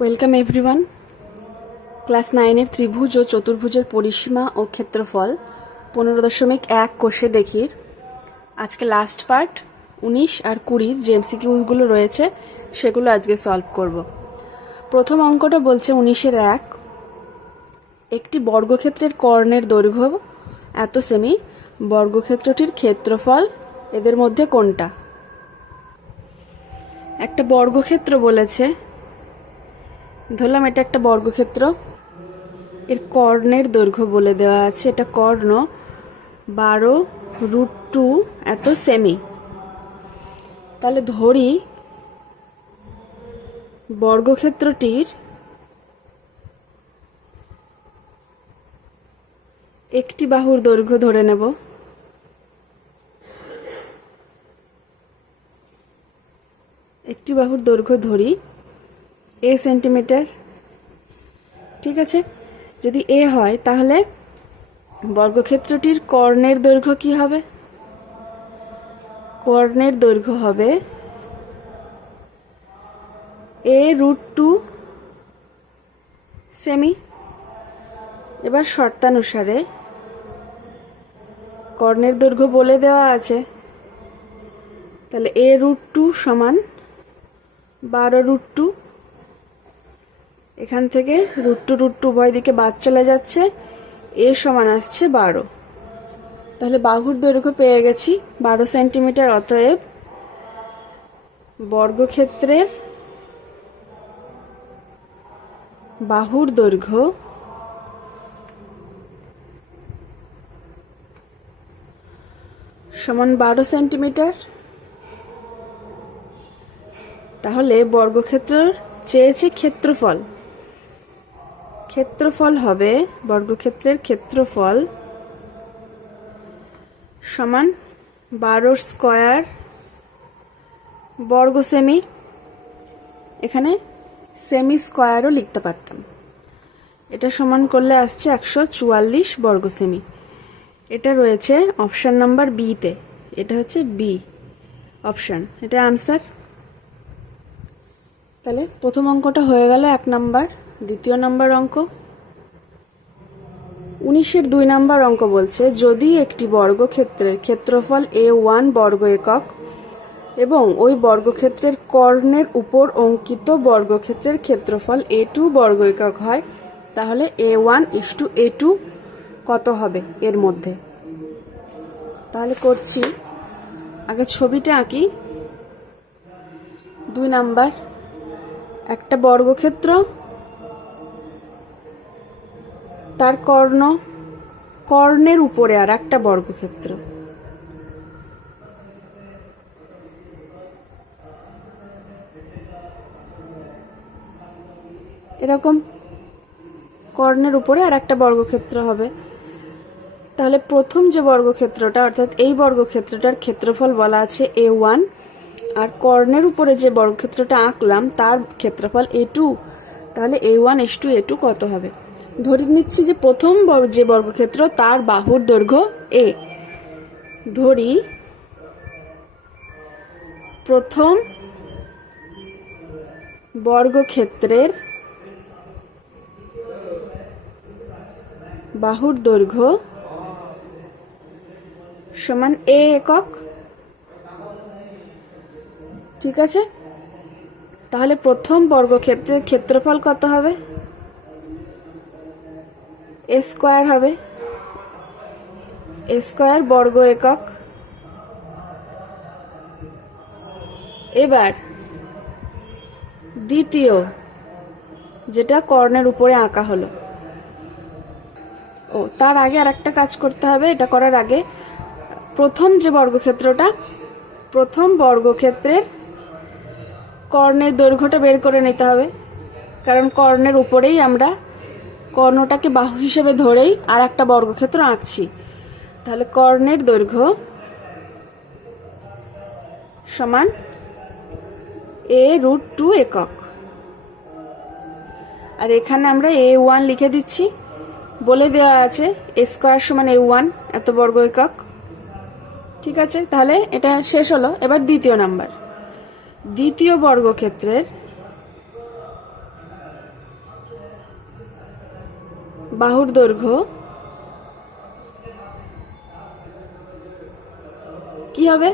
Welcome everyone. Class 9-এর ত্রিভুজ ও চতুর্ভুজের পরিসীমা ও ক্ষেত্রফল 15.1 কোষে দেখির আজকে লাস্ট পার্ট 19 আর 20 যে এমসিকিউগুলো রয়েছে সেগুলো আজকে সলভ করব। প্রথম অঙ্কটা বলছে 19-এর 1, একটি বর্গক্ষেত্রের কর্ণের দৈর্ঘ্য এত সেমি, বর্গক্ষেত্রটির ক্ষেত্রফল এদের মধ্যে কোনটা? একটা বর্গক্ষেত্র বলেছে, ধরলাম এটা একটা বর্গক্ষেত্র, এর কর্ণের দৈর্ঘ্য বলে দেওয়া আছে, এটা কর্ণ 12√2 এত সেমি। তাহলে ধরি বর্গক্ষেত্রটির একটি বাহুর দৈর্ঘ্য ধরে নেব, একটি বাহুর দৈর্ঘ্য ধরি a সেন্টিমিটার। ঠিক আছে, যদি a হয় তাহলে বর্গক্ষেত্রটির কর্ণের দৈর্ঘ্য কি হবে? কর্ণের দৈর্ঘ্য হবে a√2 সেমি। এবার শর্তানুসারে কর্ণের দৈর্ঘ্য বলে দেওয়া আছে, তাহলে a√2 সমান 12√2। এখান থেকে √2 উভয় দিকে বাদ চলে যাচ্ছে, এ সমান আসছে 12। তাহলে বাহুর দৈর্ঘ্য পেয়ে গেছি 12 সেন্টিমিটার। অতএব বর্গক্ষেত্রের বাহুর দৈর্ঘ্য সমান 12 সেন্টিমিটার। তাহলে বর্গক্ষেত্র চেয়েছে ক্ষেত্রফল, ক্ষেত্রফল হবে বর্গক্ষেত্রের ক্ষেত্রফল সমান 12 স্কয়ার বর্গ সেমি। এখানে সেমি স্কয়ারও লিখতে পারতাম। এটা সমান করলে আসছে 144 বর্গ সেমি। এটা রয়েছে অপশন নাম্বার বিতে, এটা হচ্ছে বি অপশন, এটা আনসার। তাহলে প্রথম অঙ্কটা হয়ে গেল 1 নাম্বার। দ্বিতীয় নাম্বার অঙ্ক 19-এর 2 নাম্বার অঙ্ক বলছে, যদি একটি বর্গক্ষেত্রের ক্ষেত্রফল a1 বর্গ একক এবং ওই বর্গক্ষেত্রের কর্ণের উপর অঙ্কিত বর্গক্ষেত্রের ক্ষেত্রফল a2 বর্গ একক হয়, তাহলে a1:a2 কত হবে এর মধ্যে? তাহলে করছি, আগে ছবিটা আঁকি। 2 নাম্বার, একটা বর্গক্ষেত্র, তার কর্ণের উপরে আর একটা বর্গক্ষেত্র। এরকম কর্ণের উপরে আর একটা বর্গক্ষেত্র হবে। তাহলে প্রথম যে বর্গক্ষেত্রটা, অর্থাৎ এই বর্গক্ষেত্রটার ক্ষেত্রফল বলা আছে a1, আর কর্ণের উপরে যে বর্গক্ষেত্রটা আঁকলাম তার ক্ষেত্রফল a2। তাহলে a1:a2 কত হবে? ধরে নিচ্ছি যে প্রথম যে বর্গক্ষেত্র তার বাহুর দৈর্ঘ্য a। ধরি প্রথম বর্গক্ষেত্রের বাহুর দৈর্ঘ্য সমান a একক। ঠিক আছে, তাহলে প্রথম বর্গক্ষেত্রের ক্ষেত্রফল কত হবে? a স্কয়ার হবে, a স্কয়ার বর্গ একক। এবার দ্বিতীয় যেটা কর্ণের উপরে আঁকা হলো, তার আগে আর একটা কাজ করতে হবে। এটা করার আগে প্রথম যে বর্গক্ষেত্রটা, প্রথম বর্গক্ষেত্রের কর্ণের দৈর্ঘ্যটা বের করে নিতে হবে, কারণ কর্ণের উপরেই আমরা কর্ণটাকে বাহু হিসেবে ধরেই আর একটা বর্গক্ষেত্র আঁকছি। তাহলে কর্ণের দৈর্ঘ্য সমান a√2 একক। আর এখানে আমরা a1 লিখে দিচ্ছি, বলে দেওয়া আছে a স্কয়ার সমান a1 এত বর্গ একক। ঠিক আছে, তাহলে এটা শেষ হলো। এবার দ্বিতীয় নাম্বার, দ্বিতীয় বর্গক্ষেত্রের বাহুর দৈর্ঘ্য কি হবে?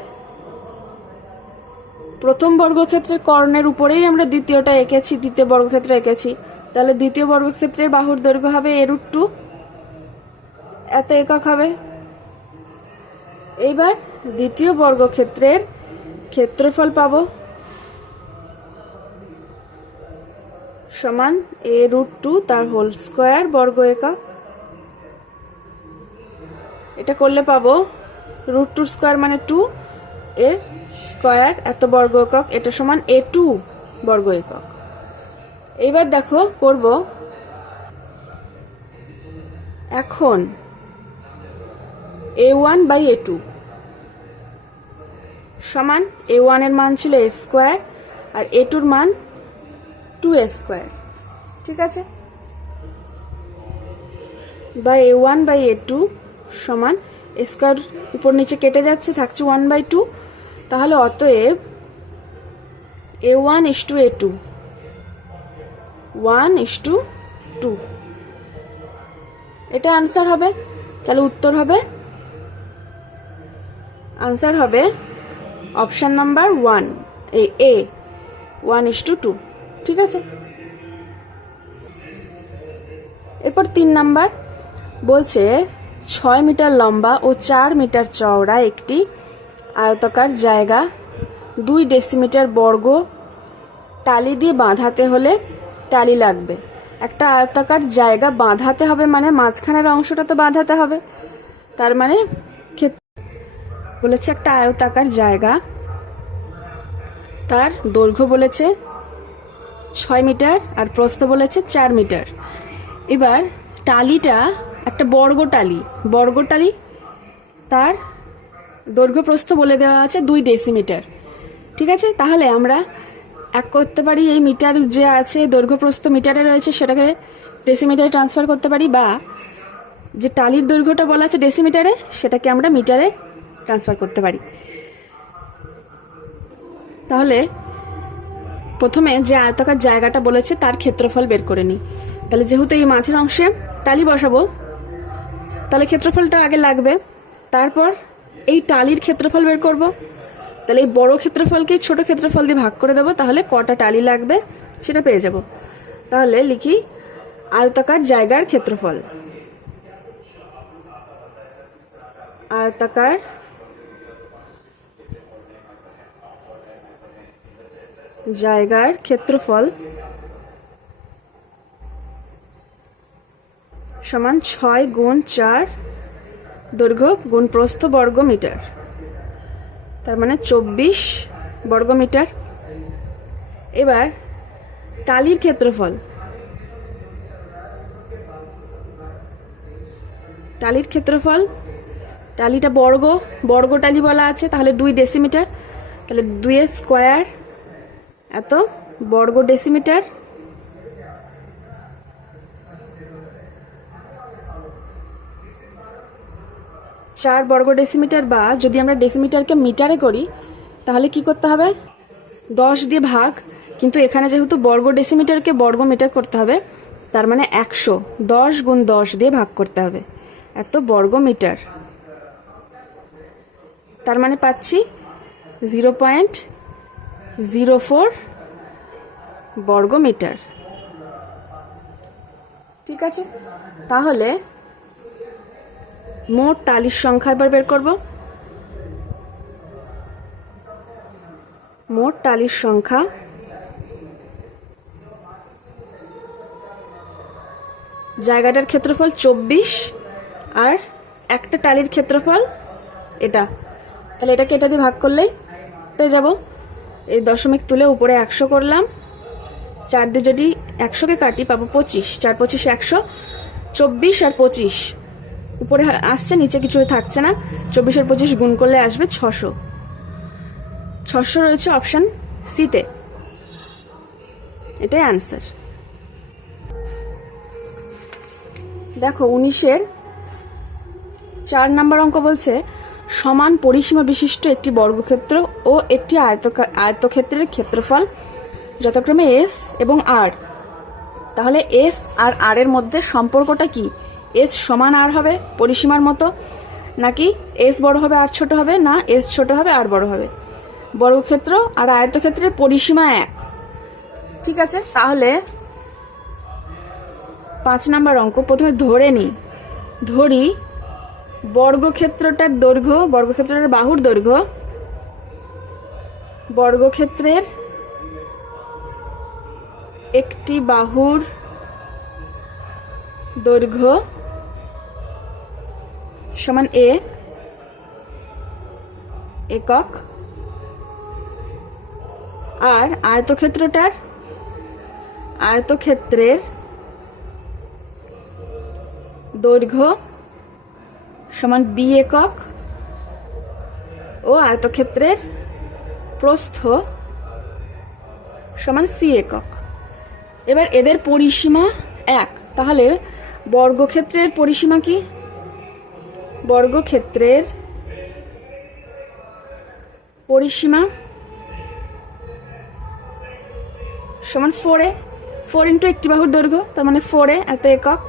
প্রথম বর্গক্ষেত্রের কর্ণের উপরেই আমরা দ্বিতীয়টা এঁকেছি, দ্বিতীয় বর্গক্ষেত্র এঁকেছি, তাহলে দ্বিতীয় বর্গক্ষেত্রের বাহুর দৈর্ঘ্য হবে a√2, এত একক হবে। এইবার দ্বিতীয় বর্গক্ষেত্রের ক্ষেত্রফল পাবো সমান a√2 তার হোল স্কয়ার বর্গ একক। এটা করলে পাবো √2 স্কয়ার মানে 2, এর স্কয়ার এত বর্গ একক, এটা সমান a2 বর্গ একক। এইবার দেখো করব, এখন a1/a2 সমান a1 এর মান ছিল a স্কয়ার আর a2 এর মান 2a স্কয়ার, ঠিক আছে, বা a1/a2 সমান a স্কয়ার উপর নিচে কেটে যাচ্ছে, থাকছে 1/2, তাহলে অতএব a1:a2 1:2, এটা আনসার হবে। তাহলে উত্তর হবে, আনসার হবে অপশন নাম্বার 1 এ 1:2, ঠিক আছে। এরপর 3 নাম্বার বলছে 6 মিটার লম্বা ও 4 মিটার চওড়া একটি আয়তাকার জায়গা 2 ডেসিমিটার বর্গ টালি দিয়ে বাঁধাতে হলে টালি লাগবে। একটা আয়তাকার জায়গা বাঁধাতে হবে মানে মাঝখানের অংশটা তো বাঁধাতে হবে, তার মানে বলেছে একটা আয়তাকার জায়গা, তার দৈর্ঘ্য বলেছে 6 মিটার আর প্রস্থ বলেছে 4 মিটার। এবার টালিটা একটা বর্গটালি, তার দৈর্ঘ্য প্রস্থ বলে দেওয়া আছে 2 ডেসিমিটার, ঠিক আছে। তাহলে আমরা এক করতে পারি, এই মিটার যে আছে দৈর্ঘ্য প্রস্থ মিটারে রয়েছে সেটাকে ডেসিমিটারে ট্রান্সফার করতে পারি, বা যে টালির দৈর্ঘ্যটা বলা আছে ডেসিমিটারে সেটাকে আমরা মিটারে ট্রান্সফার করতে পারি। তাহলে প্রথমে যে আয়তাকার জায়গাটা বলেছে তার ক্ষেত্রফল বের করে নিই। তাহলে যেহেতু এই মাঝের অংশে টালি বসাবো, তাহলে ক্ষেত্রফলটা আগে লাগবে, তারপর এই টালির ক্ষেত্রফল বের করব। তাহলে এই বড় ক্ষেত্রফলকে ছোট ক্ষেত্রফল দিয়ে ভাগ করে দেবো, তাহলে কটা টালি লাগবে সেটা পেয়ে যাব। তাহলে লিখি আয়তাকার জায়গার ক্ষেত্রফল, আয়তাকার জায়গার ক্ষেত্রফল সমান 6 গুণ 4 দৈর্ঘ্য গুণ প্রস্থ বর্গ মিটার, তার মানে 24 বর্গ মিটার। এবার টালির ক্ষেত্রফল, টালিটা বর্গ টালি বলা আছে, তাহলে 2 ডেসিমিটার, তাহলে 2 স্কয়ার এত বর্গ ডেসিমিটার, চার বর্গ ডেসিমিটার, বা যদি আমরা ডেসিমিটারকে মিটারে করি তাহলে কি করতে হবে 10 দিয়ে ভাগ, কিন্তু এখানে যেহেতু বর্গ ডেসিমিটারকে বর্গ মিটার করতে হবে, তার মানে 100 10 গুণ 10 দিয়ে ভাগ করতে হবে, এত বর্গ মিটার, তার মানে পাচ্ছি 0.04 বর্গ মিটার, ঠিক আছে। তাহলে মোট টালির সংখ্যা এবার বের করব। মোট টালির সংখ্যা জায়গাটার ক্ষেত্রফল 24 আর একটা টালির ক্ষেত্রফল এটা, তাহলে এটাকে এটা দিয়ে ভাগ করলেই পেয়ে যাব। এই দশমিক তুলে উপরে 100 করলাম, 4 দিয়ে যদি 100কে কাটি পাবো 25, 4 25 100, 24 আর 25 উপরে আসছে, নিচে কিছু থাকছে না, 24 আর 25 গুণ করলে আসবে 600, 600 রয়েছে অপশন সিতে, এটাই আনসার। দেখো 19-এর 4 নম্বর অঙ্ক বলছে সমান পরিসীমা বিশিষ্ট একটি বর্গক্ষেত্র ও একটি আয়তক্ষেত্রের ক্ষেত্রফল যথাক্রমে এস এবং আর তাহলে এস আর আর এর মধ্যে সম্পর্কটা কি? এস সমান আর হবে পরিসীমার মতো, নাকি এস বড় হবে আর ছোট হবে, না এস ছোট হবে আর বড় হবে? বর্গক্ষেত্র আর আয়তক্ষেত্রের পরিসীমা এক। ঠিক আছে, তাহলে 5 নাম্বার অঙ্ক প্রথমে ধরি বর্গক্ষেত্রটার দৈর্ঘ্য, বর্গক্ষেত্রটার বাহুর দৈর্ঘ্য, বর্গক্ষেত্রের একটি বাহুর দৈর্ঘ্য সমান এ একক, আর আয়তক্ষেত্রের দৈর্ঘ্য সমান বি একক ও আয়তক্ষেত্রের প্রস্থ সমান সি একক। এবার এদের পরিসীমা এক। তাহলে বর্গক্ষেত্রের পরিসীমা কি? বর্গক্ষেত্রের পরিসীমা সমান 4a, 4 ইন্টু একটি বাহুর দৈর্ঘ্য, তার মানে 4a এত একক।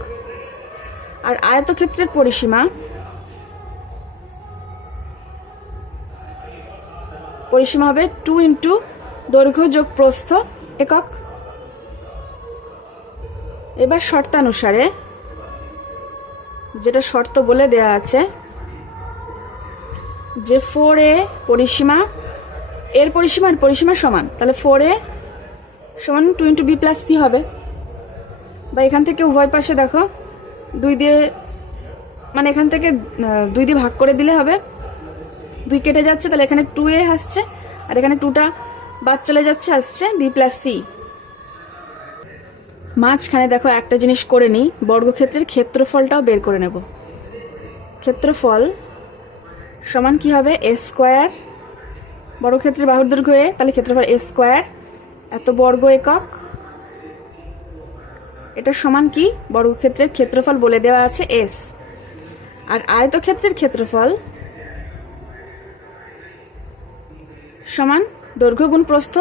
আর আয়তক্ষেত্রের পরিসীমা হবে 2 ইন্টু দৈর্ঘ্য যোগ প্রস্থ একক। এবার শর্তানুসারে যেটা শর্ত বলে দেয়া আছে যে 4a পরিসীমা এর পরিসীমা সমান, তাহলে 4a সমান 2 ইন্টু বি প্লাস সি হবে। বা এখান থেকে উভয় পাশে দেখো 2 দিয়ে, মানে এখান থেকে 2 দিয়ে ভাগ করে দিলে হবে, 2 কেটে যাচ্ছে, তাহলে এখানে 2a আসছে, আর এখানে 2টা বাদ চলে যাচ্ছে, আসছে বি প্লাস সি। মাঝখানে দেখো একটা জিনিস করে নিই, বর্গক্ষেত্রের ক্ষেত্রফলটাও বের করে নেব। ক্ষেত্রফল সমান কি হবে? এ স্কোয়ার, বর্গক্ষেত্রের বাহুর দৈর্ঘ্য এ, তাহলে ক্ষেত্রফল এ স্কোয়ার এত বর্গ একক। এটা সমান কি? বর্গক্ষেত্রের ক্ষেত্রফল বলে দেওয়া আছে এস। আর আয়তক্ষেত্রের ক্ষেত্রফল সমান দৈর্ঘ্য গুণ প্রস্থ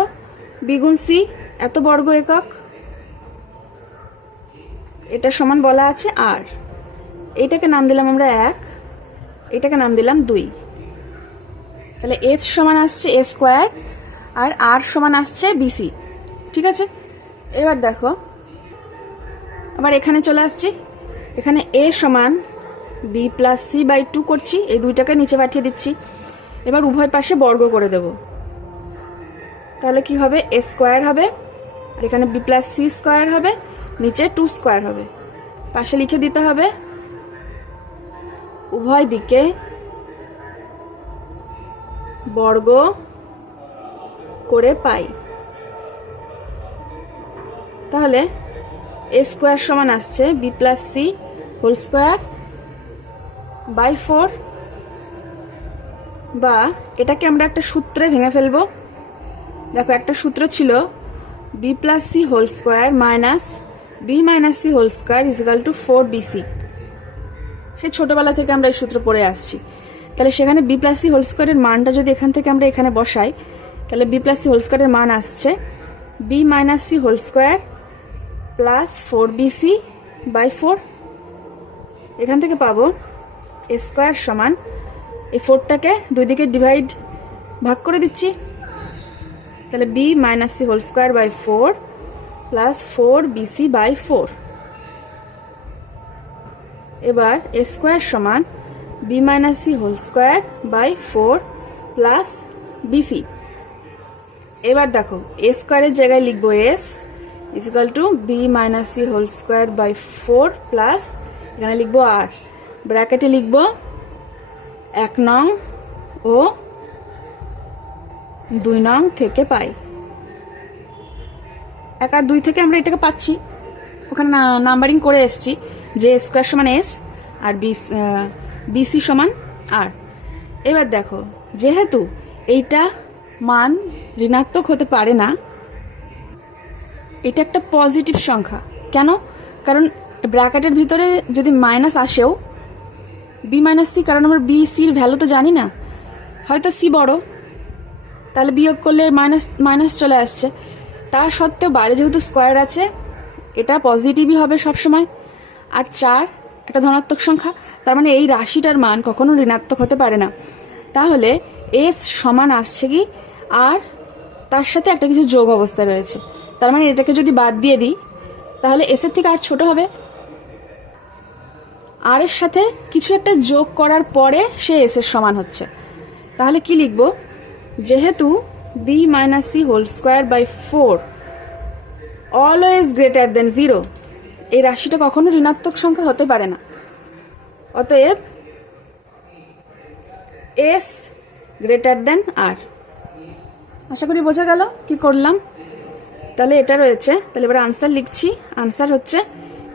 বি গুণ সি এত বর্গ একক। এটা সমান বলা আছে আর। এইটাকে নাম দিলাম আমরা 1, এটাকে নাম দিলাম 2। তাহলে এইচ সমান আসছে এ স্কোয়ার আর আর সমান আসছে বিসি। ঠিক আছে, এবার দেখো আবার এখানে চলে আসছি, এখানে এ সমান বি প্লাস সি বাই 2 করছি, এই 2টাকে নিচে পাঠিয়ে দিচ্ছি। এবার উভয় পাশে বর্গ করে দেব, তাহলে কি হবে? এ স্কোয়ার হবে, আর এখানে বি প্লাস সি স্কোয়ার হবে, নিচে 2 স্কোয়ার হবে। পাশে লিখে দিতে হবে উভয় দিকে বর্গ করে পাই। তাহলে এ স্কোয়ার সমান আসছে B plus C whole square by 4, বা এটাকে আমরা একটা সূত্রে ভেঙে ফেলবো। দেখো একটা সূত্র ছিল B plus C whole square minus B minus C whole square is equal to 4bc। সে ছোটবেলা থেকে আমরা এই সূত্র পড়ে আসছি। তাহলে সেখানে বি প্লাস সি হোল স্কোয়ারের মানটা যদি এখান থেকে আমরা এখানে বসাই, তাহলে বি প্লাস সি হোল স্কোয়ারের মান আসছে B minus C whole square plus 4bc by 4। এখান থেকে পাবো এ স্কোয়ার সমান, এই 4টাকে 2 দিকে ভাগ করে দিচ্ছি, তাহলে B minus C whole square by 4 plus 4bc by 4। এবার এ স্কোয়ার সমান B minus C whole square by 4 plus BC. এবার দেখো এ স্কোয়ারের জায়গায় লিখবো S is equal to B minus C whole square by 4 plus এখানে লিখবো আর, ব্র্যাকেটে লিখবো 1 নং ও 2 নং থেকে পাই। 1 আর 2 থেকে আমরা এটাকে পাচ্ছি, ওখানে নাম্বারিং করে এসছি যে স্কোয়ার সমান এস আর বিসি সমান আর। এবার দেখো যেহেতু এইটা মান ঋণাত্মক হতে পারে না, এটা একটা পজিটিভ সংখ্যা। কেন? কারণ ব্র্যাকেটের ভিতরে যদি মাইনাস আসেও বি মাইনাস সি, কারণ আমরা বি সির ভ্যালু তো জানি না, হয়তো সি বড়, তাহলে বিয়োগ করলে মাইনাস চলে আসছে। তা সত্ত্বেও বাইরে যেহেতু স্কোয়ার আছে এটা পজিটিভই হবে সবসময়, আর 4 একটা ধনাত্মক সংখ্যা, তার মানে এই রাশিটার মান কখনো ঋণাত্মক হতে পারে না। তাহলে এস সমান আসছে কি আর, তার সাথে একটা কিছু যোগ অবস্থা রয়েছে, তার মানে এটাকে যদি বাদ দিয়ে দিই তাহলে এসের থেকে আর ছোট হবে। আর এর সাথে কিছু একটা যোগ করার পরে সে এস এর সমান হচ্ছে। তাহলে কি লিখব, যেহেতু b minus C whole square by 4 always greater than 0, এই রাশিটা কখনো ঋণাত্মক সংখ্যা হতে পারে না। অতএব এস গ্রেটার দেন আর। আশা করি বোঝা গেল কি করলাম। তাহলে এটা রয়েছে, তাহলে এবার আনসার লিখছি। আনসার হচ্ছে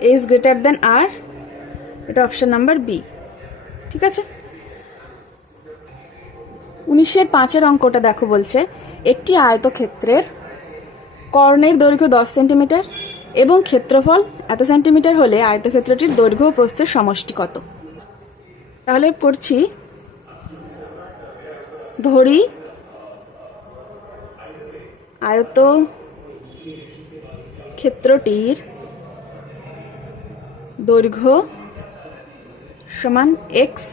এস গ্রেটার দেন আর, এটা অপশন নাম্বার বি। ঠিক আছে। 19-এর 5-এর অঙ্কটা দেখো, বলছে একটি আয়তক্ষেত্রের কর্ণের দৈর্ঘ্য 10 সেন্টিমিটার এবং ক্ষেত্রফল এত সেন্টিমিটার হলে আয়তক্ষেত্রটির দৈর্ঘ্য ও প্রস্থের সমষ্টি কত। তাহলে করছি, ধরি আয়তক্ষেত্রটির দৈর্ঘ্য সমান এক্স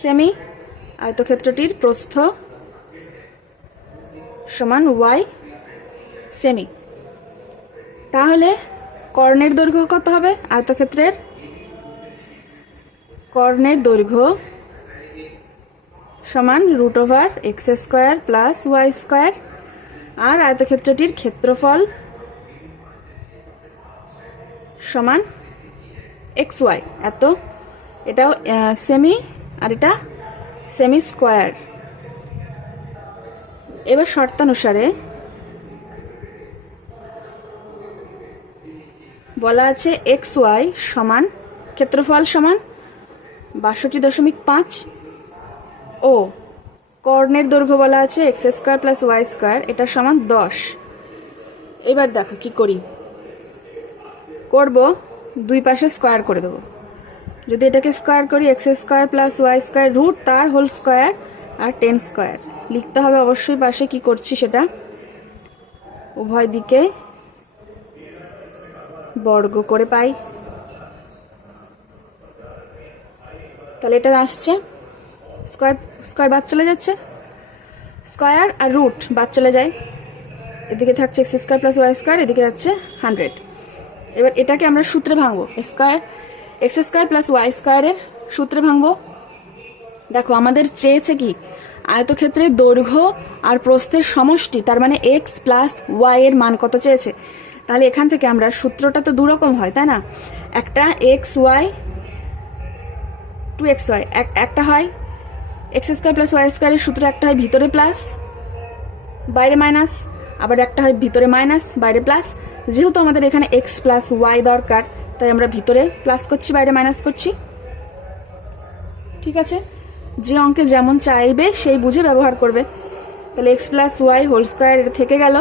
সেমি, আয়তক্ষেত্রটির প্রস্থ সমান ওয়াই সেমি। তাহলে কর্ণের দৈর্ঘ্য কত হবে? আয়তক্ষেত্রের কর্ণের দৈর্ঘ্য সমান √ওভার x square plus y square, আর আয়তক্ষেত্রটির ক্ষেত্রফল সমান এক্স ওয়াই এত। এটাও সেমি আর এটা সেমি স্কোয়ার। এবার শর্তানুসারে বলা আছে এক্স ওয়াই সমান ক্ষেত্রফল সমান 62.5 ও কর্ণের দৈর্ঘ্য বলা আছে x square plus y square, এটা সমান 10। এবার দেখো কি করি, করব দুই পাশে স্কোয়ার করে দেবো। যদি এটাকে স্কোয়ার করি x square plus y square root তার হোল স্কোয়ার আর 10 স্কোয়ার লিখতে হবে অবশ্যই। পাশে কি করছি সেটা উভয় দিকে বর্গ করে পাই। তাহলে এটা আসছে স্কোয়ার স্কোয়ার বাদ চলে যাচ্ছে, স্কোয়ার আর রুট বাদ চলে যায়, এদিকে থাকছে x square plus y square, এদিকে যাচ্ছে 100। এবার এটাকে আমরা সূত্রে ভাঙবো, square x square plus y স্কোয়ারের সূত্রে ভাঙবো। দেখো আমাদের চেয়েছে কি আয়তক্ষেত্রের দৈর্ঘ্য আর প্রস্থের সমষ্টি, তার মানে এক্স প্লাস ওয়াই এর মান কত চেয়েছে। তাহলে এখান থেকে আমরা সূত্রটা তো দুরকম হয় তাই না, একটা এক্স ওয়াই 2xy, একটা হয় এক্স স্কোয়ার প্লাস ওয়াই স্কোয়ারের সূত্র, একটা হয় ভিতরে প্লাস বাইরে মাইনাস, আবার একটা হয় ভিতরে মাইনাস বাইরে প্লাস। যেহেতু আমাদের এখানে এক্স প্লাস ওয়াই দরকার তাই আমরা ভিতরে প্লাস করছি বাইরে মাইনাস করছি। ঠিক আছে, যে অঙ্কে যেমন চাইবে সেই বুঝে ব্যবহার করবে। তাহলে x plus y whole square এটা থেকে গেল,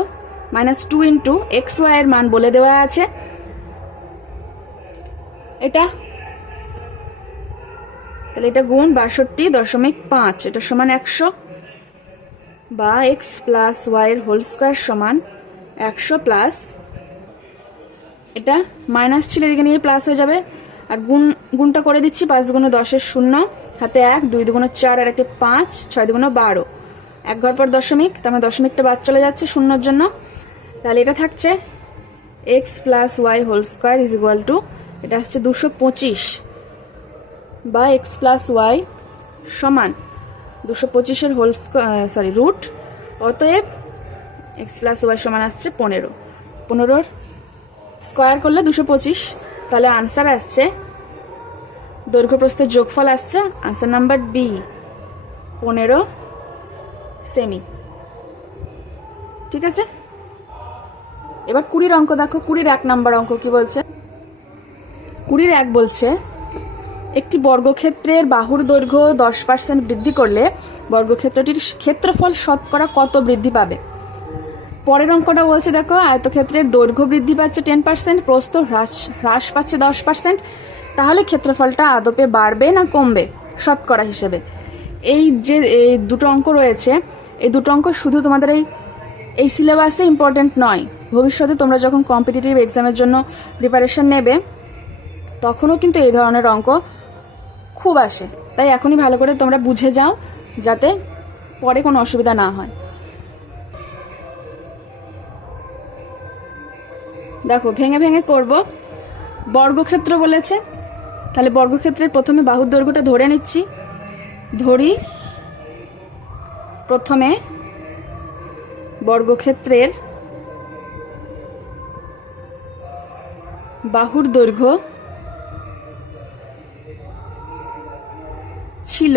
-2 ইন্টু এক্স ওয়াই এর মান বলে দেওয়া আছে এটা, তাহলে এটা গুণ 62.5, এটা সমান 100, বা এক্স প্লাস ওয়াই এর হোল স্কোয়ার সমান 100 প্লাস, এটা মাইনাস ছিল এদিকে নিয়ে প্লাস হয়ে যাবে, আর গুণটা করে দিচ্ছি 5 গুণ 10 0, হাতে 1, 2 দুগুণ 4 আর 1 5, 6 দুগুণ 12, এক ঘর পর দশমিক, তার মানে দশমিকটা বাদ চলে যাচ্ছে শূন্যর জন্য। তাহলে এটা থাকছে x plus y whole square is equal to, এটা হচ্ছে 225, বা এক্স প্লাস ওয়াই সমান 225-এর হোল স্কোয়ার রুট। অতএব এক্স প্লাস ওয়াই সমান আসছে 15, 15-র স্কোয়ার করলে 225। তাহলে আনসার আসছে দৈর্ঘ্য প্রস্থের যোগফল আসছে আনসার নাম্বার বি 15 সেমি। ঠিক আছে, এবার 20-র অঙ্ক দেখো। 20-র 1 নম্বর অঙ্ক কি বলছে? 20-র 1 বলছে একটি বর্গক্ষেত্রের বাহুর দৈর্ঘ্য 10% বৃদ্ধি করলে বর্গক্ষেত্রটির ক্ষেত্রফল শতকরা কত বৃদ্ধি পাবে। পরের অঙ্কটা বলছে দেখো আয়তক্ষেত্রের দৈর্ঘ্য বৃদ্ধি পাচ্ছে 10%, প্রস্থ হ্রাস পাচ্ছে 10%, তাহলে ক্ষেত্রফলটা আদপে বাড়বে না কমবে শতকরা হিসেবে। এই যে এই দুটো অঙ্ক রয়েছে, এই দুটো অঙ্ক শুধু তোমাদের এই সিলেবাসে ইম্পর্টেন্ট নয়, ভবিষ্যতে তোমরা যখন কম্পিটিটিভ এক্সামের জন্য প্রিপারেশন নেবে তখনও কিন্তু এই ধরনের অঙ্ক খুব আসে। তাই এখনই ভালো করে তোমরা বুঝে যাও যাতে পরে কোনো অসুবিধা না হয়। দেখো ভেঙে ভেঙে করব। বর্গক্ষেত্র বলেছে, তাহলে বর্গক্ষেত্রের প্রথমে বাহুর দৈর্ঘ্যটা ধরে নিচ্ছি। ধরি প্রথমে বর্গক্ষেত্রের বাহুর দৈর্ঘ্য ছিল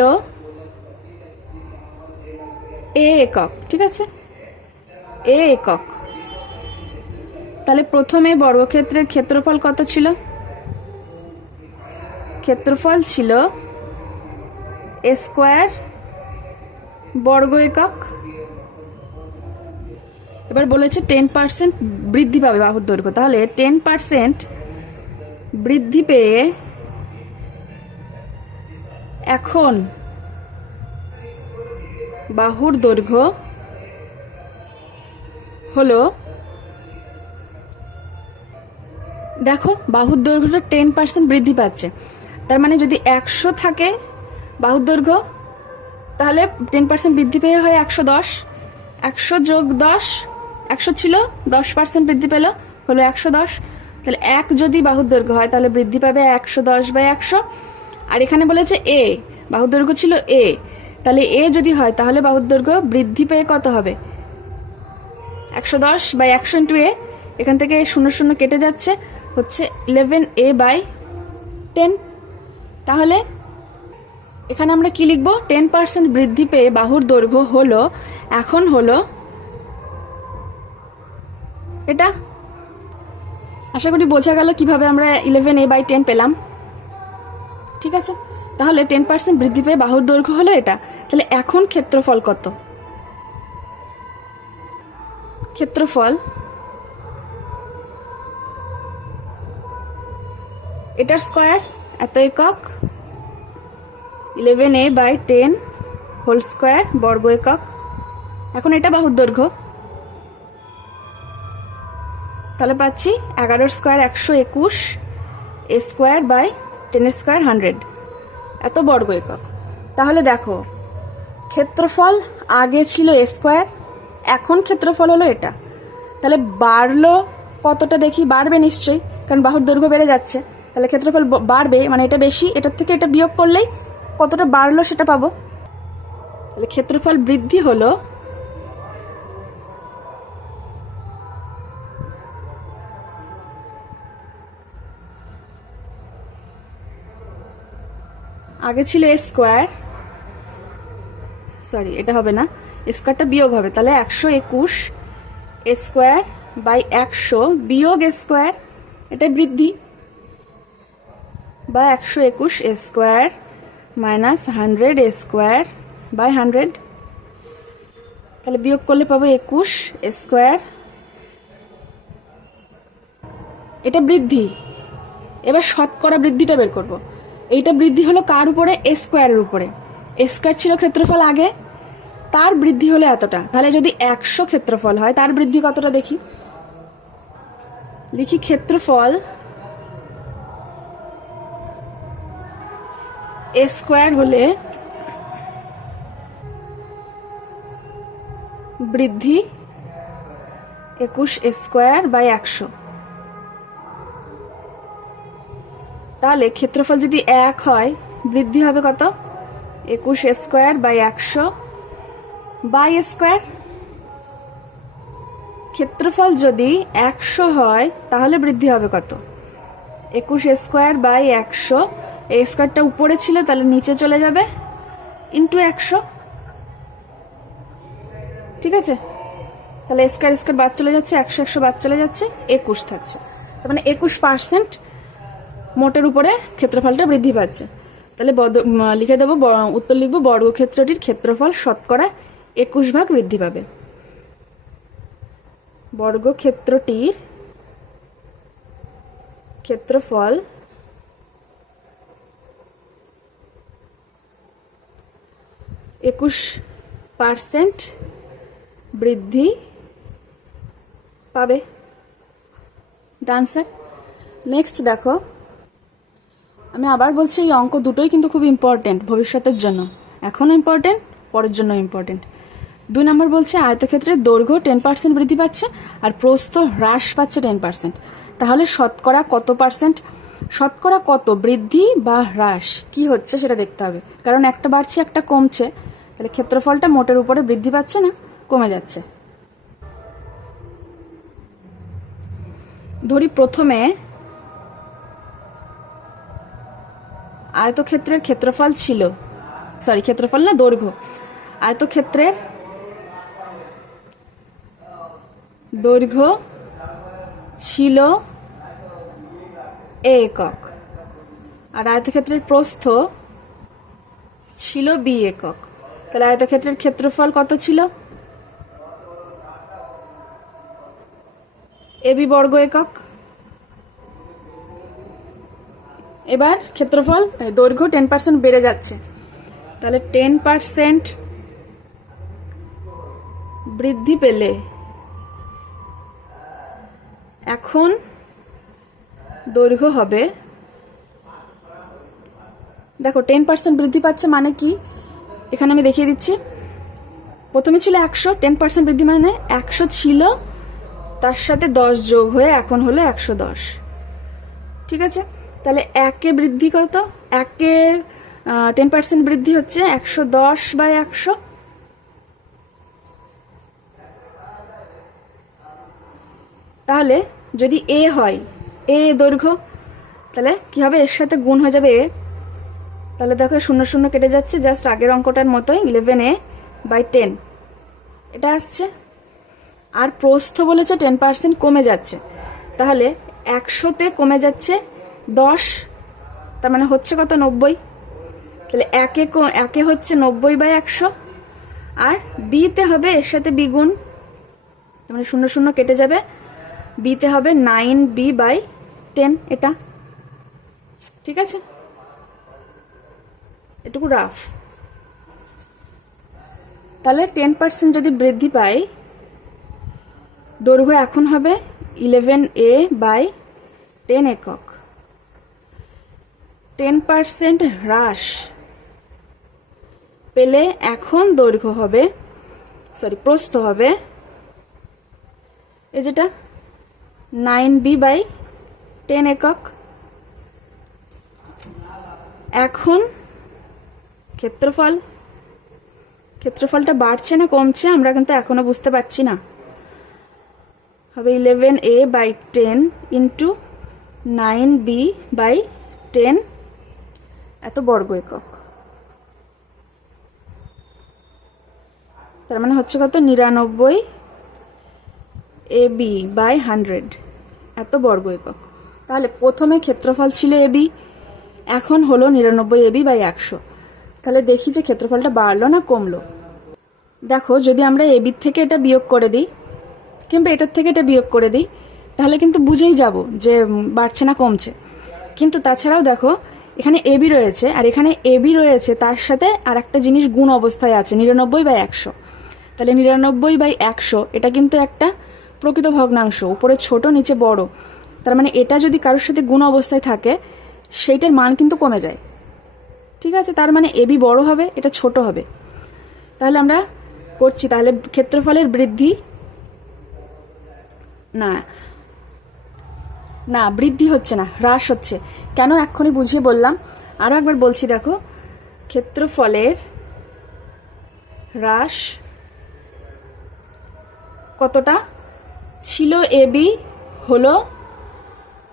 এ একক, ঠিক আছে, এ একক। তাহলে প্রথমে বর্গক্ষেত্রের ক্ষেত্রফল কত ছিল? ক্ষেত্রফল ছিল এ স্কোয়ার বর্গ একক। এবার বলেছে 10% বৃদ্ধি পাবে বাহুর দৈর্ঘ্য, তাহলে 10% বৃদ্ধি পেয়ে এখন বাহুর দৈর্ঘ্য হলো, দেখো বাহুর দৈর্ঘ্যটা 10% বৃদ্ধি পাচ্ছে, তার মানে যদি 100 থাকে বাহুর দৈর্ঘ্য তাহলে 10% বৃদ্ধি পেয়ে হয় 110। 100 যোগ 10, 100 ছিল, 10% বৃদ্ধি পেল হলো 110। তাহলে 1 যদি বাহুর দৈর্ঘ্য হয় তাহলে বৃদ্ধি পাবে 110/100। আর এখানে বলেছে এ, বাহুর দৈর্ঘ্য ছিল এ, তাহলে এ যদি হয় তাহলে বাহুর দৈর্ঘ্য বৃদ্ধি পেয়ে কত হবে? 110/100 × এ, এখান থেকে 0 0 কেটে যাচ্ছে, হচ্ছে 11a/10। তাহলে এখানে আমরা কি লিখব? 10% বৃদ্ধি পেয়ে বাহুর দৈর্ঘ্য হলো, এখন হলো এটা। আশা করি বোঝা গেল কিভাবে আমরা 11a/10 পেলাম। ঠিক আছে, তাহলে 10% বৃদ্ধি পেয়ে বাহুর দৈর্ঘ্য হলো এটা। তাহলে এখন ক্ষেত্রফল কত? ক্ষেত্রফল এটার স্কোয়ার, এত একক, 11a/10 হোল স্কোয়ার বর্গ একক। এখন এটা বাহুর দৈর্ঘ্য, তাহলে পাচ্ছি 11 square 121, A square by 10 square 100, এত বর্গ একক। তাহলে দেখো ক্ষেত্রফল আগে ছিল এ স্কোয়ার, এখন ক্ষেত্রফল হলো এটা। তাহলে বাড়লো কতটা দেখি? বাড়বে নিশ্চয়ই, কারণ বাহুর দৈর্ঘ্য বেড়ে যাচ্ছে, তাহলে ক্ষেত্রফল বাড়বে, মানে এটা বেশি, এটার থেকে এটা বিয়োগ করলেই কতটা বাড়লো সেটা পাবো। তাহলে ক্ষেত্রফল বৃদ্ধি হলো আগে ছিল এ স্কোয়ার, সরি এটা হবে না, স্কোয়ারটা বিয়োগ হবে, তাহলে 121 এ স্কোয়ার বাই 100 বিয়োগ এ স্কোয়ার, এটা বৃদ্ধি, বা 121 এ square minus 100 a square by 100। তাহলে বিয়োগ করলে পাবো 21 এ স্কোয়ার, এটা বৃদ্ধি। এবার শতকরা বৃদ্ধিটা বের করব। এইটা বৃদ্ধি হলো কার উপরে? এ স্কোয়ারের উপরে। এ স্কোয়ার ছিল ক্ষেত্রফল আগে, তার বৃদ্ধি হলো এতটা। তাহলে যদি 100 ক্ষেত্রফল হয় তার বৃদ্ধি কতটা দেখি? লিখি ক্ষেত্রফল এ স্কোয়ার হলে বৃদ্ধি 21 এ স্কোয়ার বাই 100। তাহলে ক্ষেত্রফল যদি 1 হয় বৃদ্ধি হবে কত? 21 এ স্কোয়ার বাই 100 বাই স্কোয়ার। ক্ষেত্রফল যদি 100 হয় তাহলে বৃদ্ধি হবে কত? 21 এ স্কোয়ার বাই 100, এই স্কোয়ারটা উপরে ছিল তাহলে নিচে চলে যাবে, ইন্টু 100। ঠিক আছে, তাহলে স্কোয়ার স্কোয়ার বাদ চলে যাচ্ছে, 100 100 বাদ চলে যাচ্ছে, 21 থাকছে। তার মানে 21% মোটের উপরে ক্ষেত্রফলটা বৃদ্ধি পাচ্ছে। তাহলে লিখে দেবো, উত্তর লিখবো বর্গক্ষেত্রটির ক্ষেত্রফল শতকরা 21 বৃদ্ধি পাবে। বর্গক্ষেত্রটির ক্ষেত্রফল 21% বৃদ্ধি পাবে। এটা আনসার। নেক্সট দেখো, আমি আবার বলছি এই অঙ্ক দুটোই কিন্তু খুব ইম্পর্টেন্ট ভবিষ্যতের জন্য, এখনও ইম্পর্টেন্ট, পরের জন্য ইম্পর্টেন্ট। 2 নম্বর বলছে আয়তক্ষেত্রের দৈর্ঘ্য 10% বৃদ্ধি পাচ্ছে আর প্রস্থ হ্রাস পাচ্ছে 10%। তাহলে শতকরা কত পার্সেন্ট, শতকরা কত বৃদ্ধি বা হ্রাস কি হচ্ছে সেটা দেখতে হবে, কারণ একটা বাড়ছে একটা কমছে, তাহলে ক্ষেত্রফলটা মোটের উপরে বৃদ্ধি পাচ্ছে না কমে যাচ্ছে। ধরি প্রথমে আয়তক্ষেত্রের ক্ষেত্রফল ছিল, ক্ষেত্রফল না দৈর্ঘ্য, আয়তক্ষেত্রের দৈর্ঘ্য ছিল a একক আর আয়তক্ষেত্রের প্রস্থ ছিল b একক। তাহলে আয়তক্ষেত্রের ক্ষেত্রফল কত ছিল, ab বর্গ একক। এবার ক্ষেত্রফল দৈর্ঘ্য 10% বেড়ে যাচ্ছে, তাহলে 10% বৃদ্ধি পেলে এখন দৈর্ঘ্য হবে, দেখো 10% বৃদ্ধি পাচ্ছে মানে কি, এখানে আমি দেখিয়ে দিচ্ছি। প্রথমে ছিল 100, 10% বৃদ্ধি মানে 100 ছিল, তার সাথে 10 যোগ হয়ে এখন হলো 110। ঠিক আছে, তাহলে 1 বৃদ্ধি কত, 1 10% বৃদ্ধি হচ্ছে 110/100। তাহলে যদি a হয়, a দৈর্ঘ্য, তাহলে কি হবে, এর সাথে গুণ হয়ে যাবে a। তাহলে দেখো 0 0 কেটে যাচ্ছে, জাস্ট আগের অঙ্কটার মতোই 11a/10 এটা আসছে। আর প্রস্থ বলেছে 10% কমে যাচ্ছে, তাহলে 100-তে কমে যাচ্ছে 10, তার মানে হচ্ছে কত, 90। তাহলে একে হচ্ছে 90/100, আর বিতে হবে এর সাথে বিগুণ, তার মানে 0 0 কেটে যাবে, বিতে হবে 9b/10 এটা। ঠিক আছে, এটুকু রাফ। তাহলে 10% যদি বৃদ্ধি পায়, দৈর্ঘ্য এখন হবে 11a/10 একক। 10% হ্রাস পেলে এখন দৈর্ঘ্য হবে, প্রস্থ হবে এই যেটা 9b/10 একক। এখন ক্ষেত্রফলটা বাড়ছে না কমছে আমরা কিন্তু এখনো বুঝতে পারছি না, হবে 11a/10 ইন্টু 9b/10 এত বর্গ একক। তার মানে হচ্ছে কত, 99 ab/100 এত বর্গ একক। তাহলে প্রথমে ক্ষেত্রফল ছিল ab, এখন হলো 99 ab/100। তাহলে দেখি যে ক্ষেত্রফলটা বাড়লো না কমলো। দেখো যদি আমরা ab থেকে এটা বিয়োগ করে দিই কিংবা এটার থেকে এটা বিয়োগ করে দিই, তাহলে কিন্তু বুঝেই যাব যে বাড়ছে না কমছে। কিন্তু তাছাড়াও দেখো এখানে ab রয়েছে আর এখানে ab রয়েছে, তার সাথে আর একটা জিনিস গুণ অবস্থায় আছে 99/100। তাহলে 99/100 এটা কিন্তু একটা প্রকৃত ভগ্নাংশ, উপরে ছোট নিচে বড়, তার মানে এটা যদি কারোর সাথে গুণ অবস্থায় থাকে সেইটার মান কিন্তু কমে যায়। ঠিক আছে, তার মানে ab বড় হবে, এটা ছোট হবে। তাহলে আমরা করছি, তাহলে ক্ষেত্রফলের বৃদ্ধি না বৃদ্ধি হচ্ছে না, হ্রাস হচ্ছে। কেন এক্ষুনি বুঝিয়ে বললাম, আরো একবার বলছি। দেখো ক্ষেত্রফলের হ্রাস কতটা ছিল, ab হলো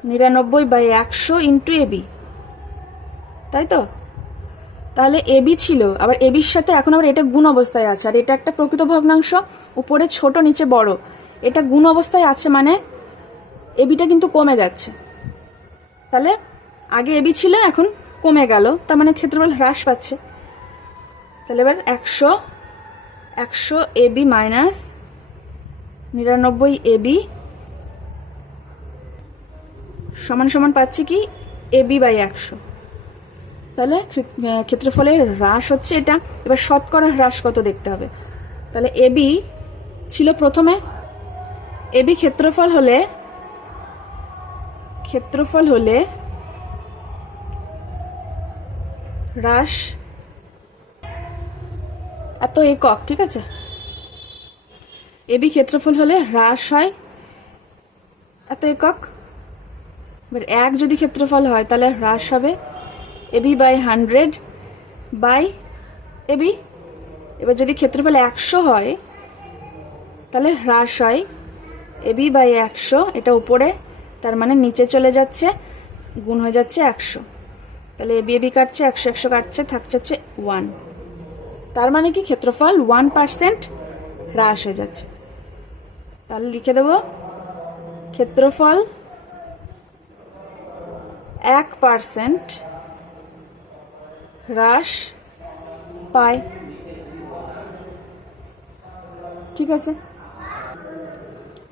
99/100 ইন্টু ab, তাই তো। তাহলে ab ছিল, আবার ab-র সাথে এখন আবার এটা গুণ অবস্থায় আছে, আর এটা একটা প্রকৃত ভগ্নাংশ, উপরে ছোট নিচে বড়, এটা গুণ অবস্থায় আছে মানে ab-টা কিন্তু কমে যাচ্ছে। তাহলে আগে ab ছিল এখন কমে গেল, তার মানে ক্ষেত্রফল হ্রাস পাচ্ছে। তাহলে এবার 100 ab মাইনাস 99 ab সমান সমান পাচ্ছি কি, ab/100। তাহলে ক্ষেত্রফলের হ্রাস হচ্ছে এটা। এবার শতকরা হ্রাস কত দেখতে হবে। তাহলে ab ছিল প্রথমে, ab ক্ষেত্রফল হলে ক্ষেত্রফল হলে হ্রাস এত একক, ঠিক আছে। এবি ক্ষেত্রফল হলে হ্রাস হয় এত একক। এবার 1 যদি ক্ষেত্রফল হয় তাহলে হ্রাস হবে এবি বাই 100 বাই এবি। এবার যদি ক্ষেত্রফল 100 হয় তাহলে হ্রাস হয় এবি বাই 100, এটা উপরে, তার মানে নিচে চলে যাচ্ছে, গুণ হয়ে যাচ্ছে 100। তাহলে এবি এবি কাটছে, 100 100 কাটছে, থাকছে হচ্ছে 1। তার মানে কি ক্ষেত্রফল 1% হ্রাস হয়ে যাচ্ছে। তাহলে লিখে দেব ক্ষেত্রফল 1% হ্রাস পায়, ঠিক আছে।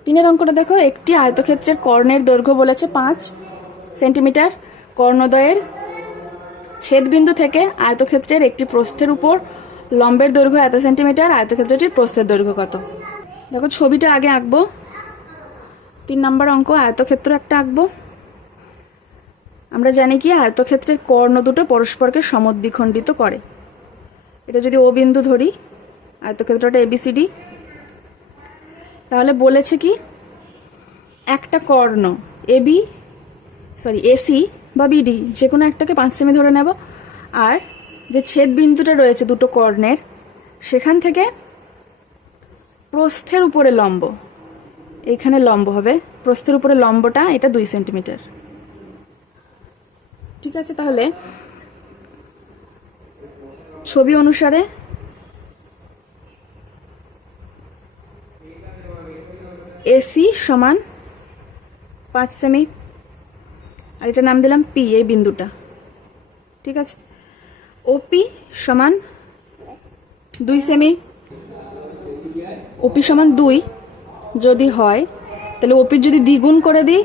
3 অঙ্কটা দেখো, একটি আয়তক্ষেত্রের কর্ণের দৈর্ঘ্য বলেছে 5 সেন্টিমিটার। কর্ণদ্বয়ের ছেদবিন্দু থেকে আয়তক্ষেত্রের একটি প্রস্থের উপর লম্বের দৈর্ঘ্য এত সেন্টিমিটার, আয়তক্ষেত্রটির প্রস্থের দৈর্ঘ্য কত? দেখো ছবিটা আগে আঁকবো। 3 নম্বর অঙ্ক, আয়তক্ষেত্র একটা আঁকবো। আমরা জানি কি আয়তক্ষেত্রের কর্ণ দুটো পরস্পরকে সমদ্বিখণ্ডিত করে। এটা যদি ও বিন্দু ধরি, আয়তক্ষেত্রটা এবিসিডি, তাহলে বলেছে কি একটা কর্ণ এসি বা বিডি যে কোনো একটাকে 5 সেমি ধরে নেব, আর যে ছেদ বিন্দুটা রয়েছে দুটো কর্ণের সেখান থেকে প্রস্থের উপরে লম্ব, এইখানে লম্ব হবে, প্রস্থের উপরে লম্বটা এটা 2 সেন্টিমিটার, ঠিক আছে। তাহলে ছবি অনুসারে এসি সমান 5 সেমি, আর এটা নাম দিলাম পি, এই বিন্দুটা, ঠিক আছে। ওপি সমান 2 সেমি, ওপি সমান 2 যদি হয় তাহলে ওপির যদি দ্বিগুণ করে দিই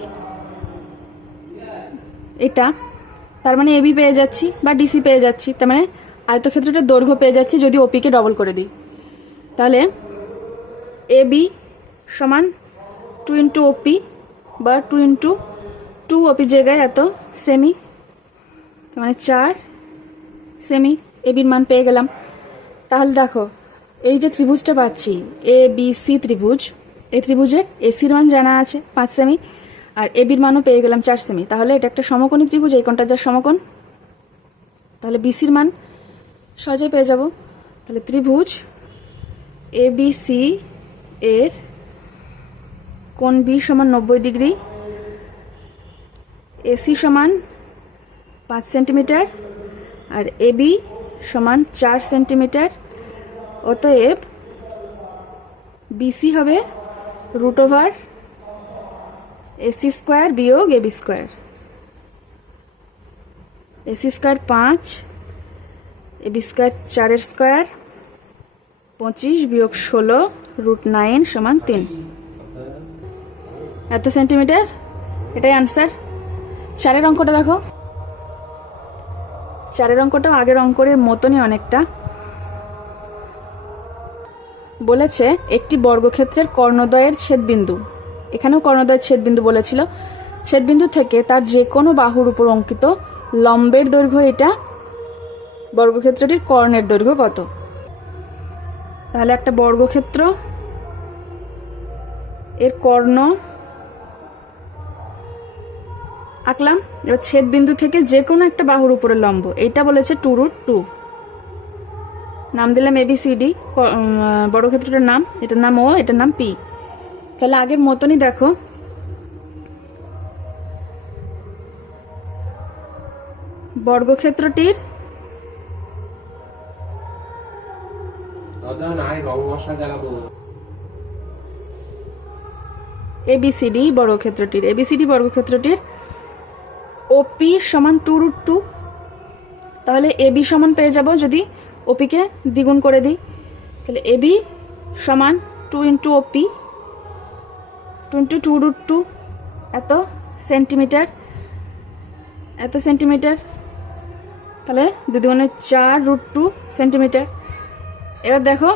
এটা, তার মানে এবি পেয়ে যাচ্ছি বা ডিসি পেয়ে যাচ্ছি, তার মানে আয়তক্ষেত্রটার দৈর্ঘ্য পেয়ে যাচ্ছি যদি ওপিকে ডবল করে দিই। তাহলে এবি সমান 2 ইন্টু ওপি বা 2 ইন্টু 2 ওপির জায়গায় এত সেমি, তার মানে 4 সেমি এবির মান পেয়ে গেলাম। তাহলে দেখো এই যে ত্রিভুজটা পাচ্ছি এ বি সি ত্রিভুজ, এই ত্রিভুজের এসির মান জানা আছে 5 সেমি, আর এবির মানও পেয়ে গেলাম 4 সেমি। তাহলে এটা একটা সমকোণী ত্রিভুজ, এই কোণটা যার সমকোণ, তাহলে বিসির মান সহজে পেয়ে যাব। তাহলে ত্রিভুজ এ বি সি এর কোণ বি সমান 90 ডিগ্রি, এসি সমান 5 সেন্টিমিটার, আর এবি সমান 4 সেন্টিমিটার। অতএব বিসি হবে √ওভার এসি স্কোয়ার বিয়োগ AB square. AC square 5, AB square 4 square, 25 বিয়োগ 16 √9 সমান 3 এত সেন্টিমিটার। এটাই আনসার। 4 অঙ্কটা দেখো, 4 অঙ্কটা আগের অঙ্কের মতনই অনেকটা। বলেছে একটি বর্গক্ষেত্রের কর্ণদ্বয়ের ছেদবিন্দু, এখানেও কর্ণদ্বয়ের ছেদবিন্দু বলেছিল, ছেদবিন্দু থেকে তার যে কোনো বাহুর উপর অঙ্কিত লম্বের দৈর্ঘ্য এটা, বর্গক্ষেত্রটির কর্ণের দৈর্ঘ্য কত? তাহলে একটা বর্গক্ষেত্র এর কর্ণ আঁকলাম। এবার ছেদবিন্দু থেকে যে কোনো একটা বাহুর উপরে লম্ব, এইটা বলেছে 2√2, নাম দিলাম এবিসিডি, বর্গক্ষেত্রটার নাম, এটার নাম ও, এটার নাম পি। তাহলে আগের মতনই দেখো, বর্গক্ষেত্রটির এবিসিডি বর্গক্ষেত্রটির ওপি সমান 2√2, তাহলে এবি সমান পেয়ে যাব যদি ওপিকে দ্বিগুণ করে দিই। তাহলে এবি সমান 2 ইন্টু ওপি 2 ইন্টু 2√2 এত সেন্টিমিটার, তাহলে 2 দুগুণে 4√2 সেন্টিমিটার। এবার দেখো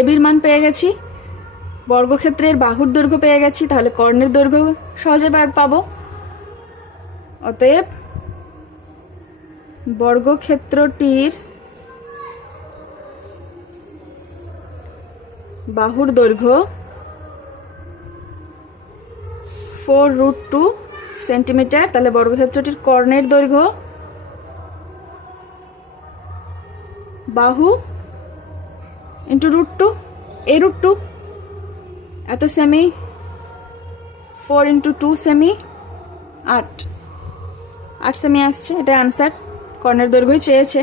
এবির মান পেয়ে গেছি, বর্গক্ষেত্রের বাহুর দৈর্ঘ্য পেয়ে গেছি, তাহলে কর্ণের দৈর্ঘ্য সহজে পাবো। অতএব বর্গক্ষেত্রটির বাহুর দৈর্ঘ্য 4√2 সেন্টিমিটার। তাহলে বর্গক্ষেত্রটির কর্ণের দৈর্ঘ্য বাহু ইন্টু √2, a √2 এত সেমি, 4 × 2 সেমি, 8 সেমি আসছে। এটা আনসার, কর্ণের দৈর্ঘ্যই চেয়েছে।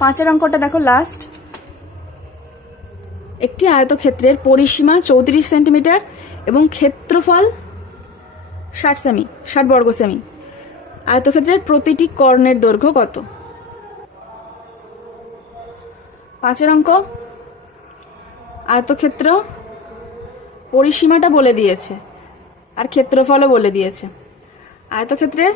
5 অঙ্কটা দেখো লাস্ট। একটি আয়তক্ষেত্রের পরিসীমা 34 সেন্টিমিটার এবং ক্ষেত্রফল 60 বর্গ সেমি। আয়তক্ষেত্রের প্রতিটি কর্ণের দৈর্ঘ্য কত? 5 অঙ্ক। আয়তক্ষেত্র পরিসীমাটা বলে দিয়েছে আর ক্ষেত্রফলও বলে দিয়েছে। আয়তক্ষেত্রের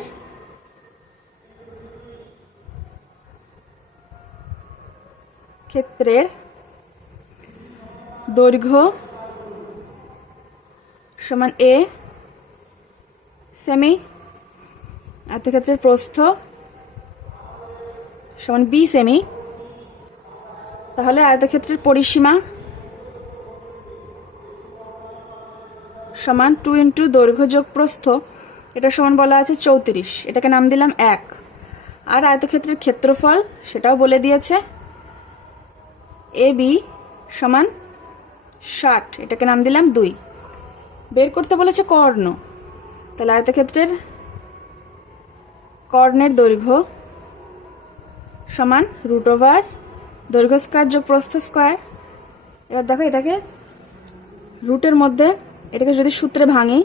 দৈর্ঘ্য সমান a সেমি, আয়তক্ষেত্রের প্রস্থ সমান b সেমি। তাহলে আয়তক্ষেত্রের পরিসীমা সমান 2 × দৈর্ঘ্য যোগ প্রস্থ, এটা সমান বলা আছে 34, এটাকে নাম দিলাম 1। আর আয়তক্ষেত্রের ক্ষেত্রফল সেটাও বলে দিয়েছে, AB সমান 60, এটাকে নাম দিলাম 2। বের করতে বলেছে কর্ণ, তাহলে আয়তক্ষেত্রের কর্ণের দৈর্ঘ্য সমান √ দৈর্ঘ্য স্কয়ার যোগ প্রস্থ স্কয়ার। এবার দেখো এটাকে রুটের মধ্যে, এটাকে যদি সূত্রে ভাঙি,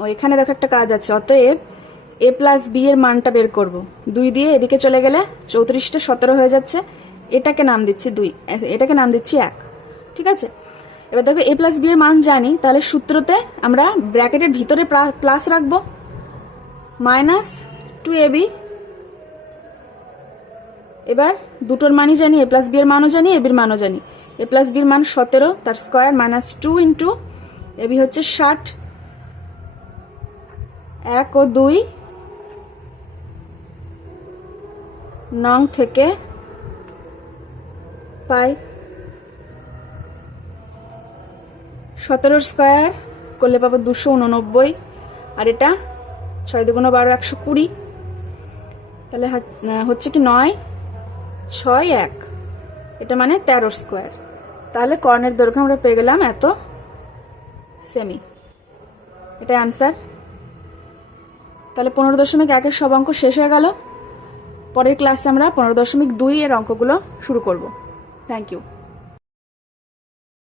ও এখানে দেখো একটা কাজ আছে। অতএব a + b এর মানটা বের করব। 2 দিয়ে এদিকে চলে গেলে 34টা 17 হয়ে যাচ্ছে, এটাকে নাম দিচ্ছি 2, এটাকে নাম দিচ্ছি 1। ঠিক আছে, এবার দেখো a + b এর মান জানি, তাহলে সূত্রতে আমরা ব্র্যাকেটের ভিতরে প্লাস রাখবো, -2ab। এবার দুটোর মানই জানি, a + b এর মানও জানি, ab এর মানও জানি। a + b এর মান 17, তার স্কয়ার -2 × ab হচ্ছে 60, 1 ও 2 নং থেকে পাই। 17 স্কয়ার করলে পাবো 289, আর এটা 6 × 2 = 12, 120। তাহলে হচ্ছে কি 9, 6, 1, এটা মানে 13 স্কয়ার। তাহলে কর্ণের দৈর্ঘ্য আমরা পেয়ে গেলাম এত সেমি, এটা আনসার। তাহলে 15.1 সব অঙ্ক শেষ হয়ে গেল। পরের ক্লাসে আমরা 15.2 এর অঙ্কগুলো শুরু করব। Thank you.